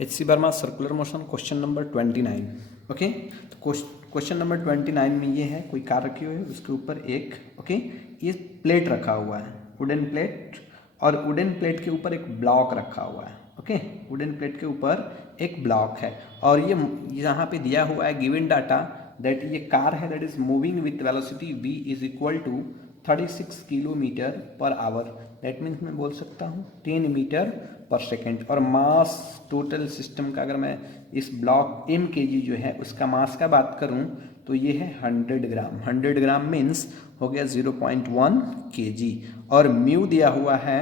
H.C. Verma circular motion question number 29। Okay, तो question number 29 में ये है, कोई कार रखी हुई है, उसके ऊपर एक ये प्लेट रखा हुआ है, वुडन प्लेट, और वुडन प्लेट के ऊपर एक ब्लॉक रखा हुआ है। ओके, वुडन प्लेट के ऊपर एक ब्लॉक है और ये यहाँ पे दिया हुआ है गिवन डाटा दैट ये कार है that is moving with velocity v is equal to 36 kilometre per hour. That means मैं बोल सकता हूँ 10 मीटर पर सेकेंड। और मास टोटल सिस्टम का अगर मैं इस ब्लॉक m kg जो है उसका मास का बात करूँ तो ये है 100 ग्राम। 100 ग्राम मीन्स हो गया 0.1 kg। और म्यू दिया हुआ है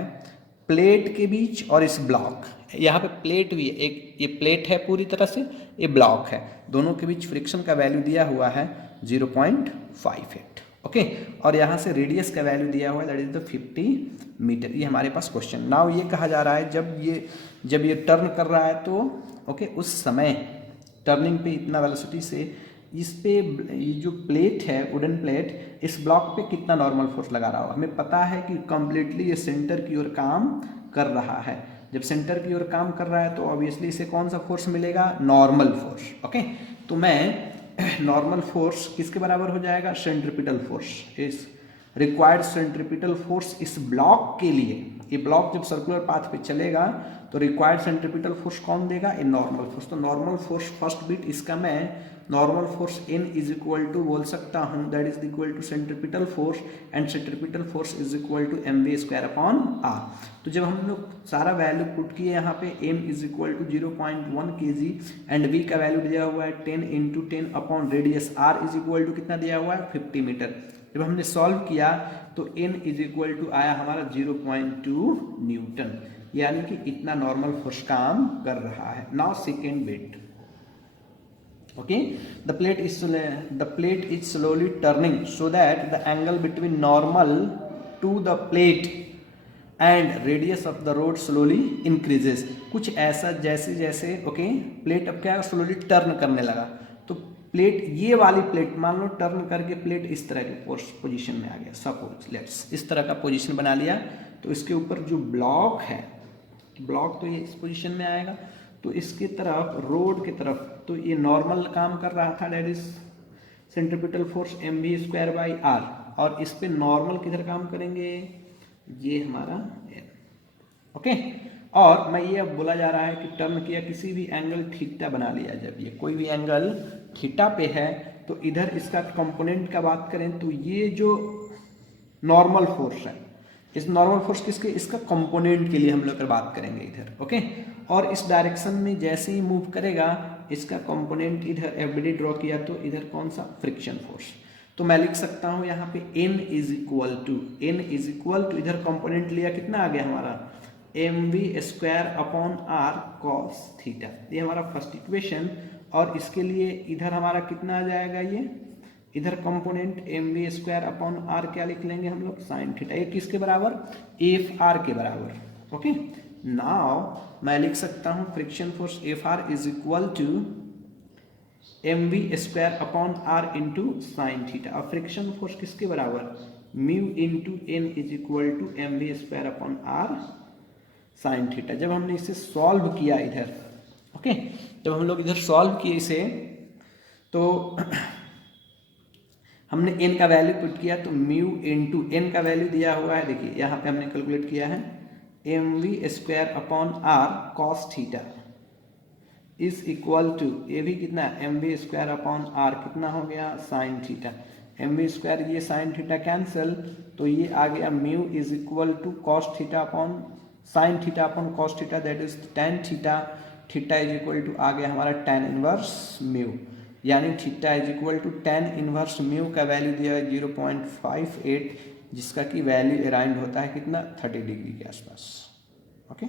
प्लेट के बीच और इस ब्लॉक, यहाँ पे प्लेट भी है, एक ये प्लेट है पूरी तरह से, ये ब्लॉक है, दोनों के बीच फ्रिक्शन का वैल्यू दिया हुआ है 0.58। ओके, और यहाँ से रेडियस का वैल्यू दिया हुआ है दैट इज द 50 मीटर। ये हमारे पास क्वेश्चन। नाउ ये कहा जा रहा है जब ये टर्न कर रहा है तो ओके उस समय टर्निंग पे इतना वेलोसिटी से इस पे ये जो प्लेट है वुडन प्लेट, इस ब्लॉक पे कितना नॉर्मल फोर्स लगा रहा होगा। हमें पता है कि कम्प्लीटली ये सेंटर की ओर काम कर रहा है। जब सेंटर की ओर काम कर रहा है तो ऑब्वियसली इसे कौन सा फोर्स मिलेगा, नॉर्मल फोर्स। ओके, तो मैं नॉर्मल फोर्स किसके बराबर हो जाएगा, सेंट्रीपिटल फोर्स। इस रिक्वायर्ड सेंट्रीपिटल फोर्स इस ब्लॉक के लिए, ये ब्लॉक जब सर्कुलर पाथ पे चलेगा तो रिक्वायर्ड सेंट्रीपिटल फोर्स कौन देगा, ये नॉर्मल फोर्स। तो नॉर्मल फोर्स फर्स्ट बिट इसका मैं normal force n is equal to बोल सकता हूँ that is equal to centripetal force, and centripetal force is equal to mv square upon r। तो जब हम लोग सारा वैल्यू पुट किए यहाँ पे m is equal to 0.1 kg and v का वैल्यू दिया हुआ है 10 into 10 upon radius r is equal to कितना दिया हुआ है 50 मीटर। जब हमने सॉल्व किया तो n इज इक्वल टू आया हमारा 0.2 न्यूटन, यानी कि इतना नॉर्मल फोर्स काम कर रहा है। Now second bit, okay, the plate is slowly turning so that the angle between normal to the plate and radius of the rod slowly increases। कुछ ऐसा जैसे जैसे प्लेट अब क्या स्लोली टर्न करने लगा तो प्लेट, ये वाली प्लेट मान लो टर्न करके प्लेट इस तरह के पोजीशन में आ गया। सपोज लेट्स इस तरह का पोजीशन बना लिया, तो इसके ऊपर जो ब्लॉक है, ब्लॉक तो ये इस पोजीशन में आएगा, तो इसके तरफ रोड की तरफ तो ये नॉर्मल काम कर रहा था that is centripetal force mv square by r, और इस पे नॉर्मल किधर काम करेंगे, ये हमारा ओके। और मैं ये अब बोला जा रहा है कि टर्न किया किसी भी एंगल थीटा बना लिया, जब ये कोई भी एंगल थीटा पे है तो इधर इसका कंपोनेंट का बात करें तो ये जो नॉर्मल फोर्स है, इस नॉर्मल फोर्स किसके, इसका कंपोनेंट के लिए हम लोग बात करेंगे इधर। ओके, और इस डायरेक्शन में जैसे ही मूव करेगा इसका कंपोनेंट इधर एफबीडी ड्रॉ किया तो इधर कौन सा, फ्रिक्शन फोर्स। तो मैं लिख सकता हूँ यहाँ पे n इज इक्वल टू इधर कंपोनेंट लिया कितना आ गया हमारा mv square upon r cos theta, ये हमारा फर्स्ट इक्वेशन। और इसके लिए इधर हमारा कितना आ जाएगा, ये इधर component mv square upon r क्या लिख लेंगे हम लोग, साइन थीटा। ये किसके बराबर, एफ आर के बराबर। ओके, नाउ मैं लिख सकता हूँ friction force F R is equal to mv square upon r into sine theta. और फ्रिक्शन फोर्स किसके बराबर, mu into n is equal to mv square upon r sine theta. जब हमने इसे सॉल्व किया इधर, ओके, जब हम लोग इधर सॉल्व किए इसे तो हमने n का वैल्यू पुट किया तो म्यू इंटू n का वैल्यू दिया हुआ है, देखिए यहाँ पे हमने कैलकुलेट किया है mv square upon r cos theta is equal to, ये भी कितना mv स्क्वायर अपॉन r कितना हो गया साइन थीटा। mv स्क्वायर ये साइन थीटा कैंसिल, तो ये आ गया mu is equal to cos theta upon sine theta upon cos theta that is tan theta. Theta is equal to आ गया हमारा tan इनवर्स म्यू, यानी theta is equal to tan inverse mu का value दिया है 0.58, जिसका कि value around होता है कितना 30 डिग्री के आसपास। ओके।